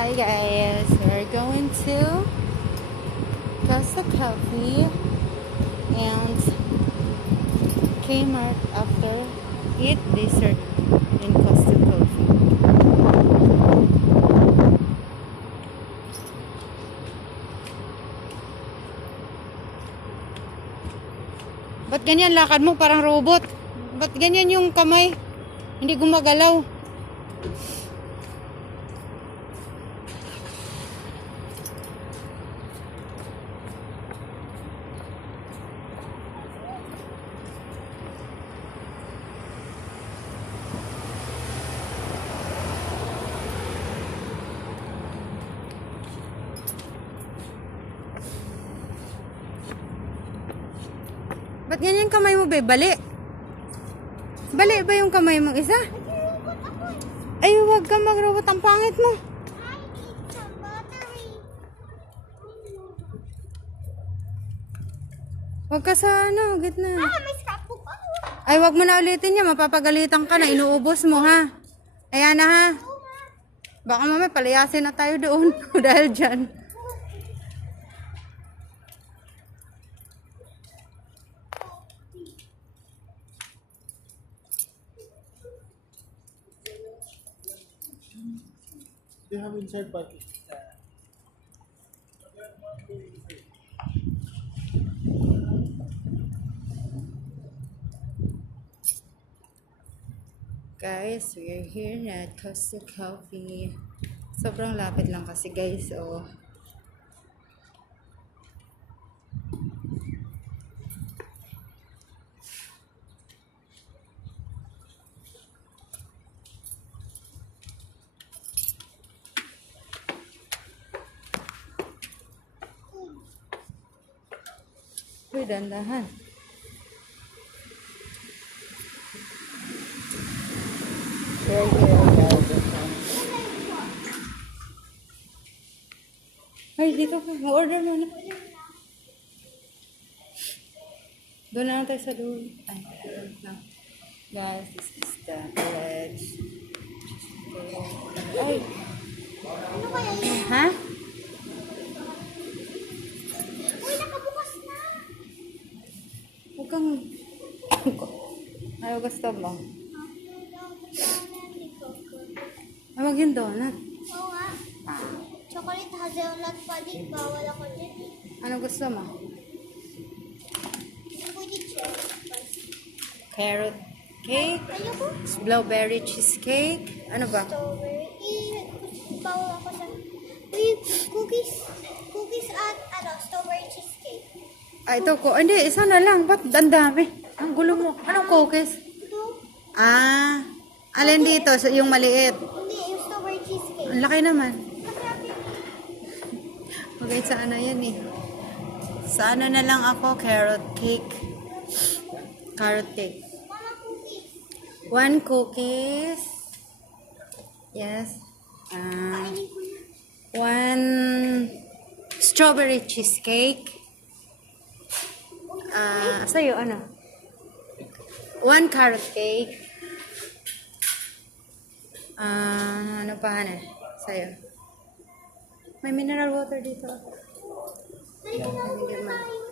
Hi guys, we're going to Costa Coffee and Kmart after eat dessert in Costa Coffee. Ba't ganyan lakad mo parang robot? Ba't ganyan yung kamay? Hindi gumagalaw. Ba't ganyan kamay mo, be? Bali. Bali ba yung kamay mong isa? Ay, huwag ka mag-robot. Ang pangit mo. Huwag ka sa gitna. May scrapbook ako. Ay, huwag mo na ulitin yan. Mapapagalitan ka na. Inuubos mo, ha? Ayan na, ha? Baka mamaya palayasin na tayo doon. Dahil dyan. They have inside parking. Guys, we're here at Costa Coffee. Sobrang lapit lang kasi guys, oh. Uy, dandahan. We're here guys. Ay, dito ka. Ma-order mo na. Doon na lang tayo sa doon. Ay, doon na. Guys, this is the village. Ay. Ano kaya yun? Ha? Uy, nakabukas na. Huwag kang... Ayaw gusto mo. Ay, wag yung donut. Oo nga. Chocolate hazelnut pa din. Bawal ako dyan. Ano gusto mo? Pwede chocolate. Carrot cake? Ayoko. Blueberry cheesecake? Ano ba? Strawberry. Bawal ako sa... Uy, cookies. Cookies at strawberry cheesecake. Ay, ito ko. Hindi, isa na lang. Ba't ang dami? Ang gulo mo. Anong cookies? Ito. Ah, alin dito? So, yung maliit. Hindi, yung strawberry cheesecake. Ang laki naman. Masarap yun. Okay, sa ano yan eh. Sa ano na lang ako, carrot cake. Carrot cake. Mama, cookies. One cookies. Yes. Kainin ko na. One strawberry cheesecake. Sa'yo, ano? One carrot cake. Ano pa, ano? Sa'yo. May mineral water dito. Halika na, muna tayo.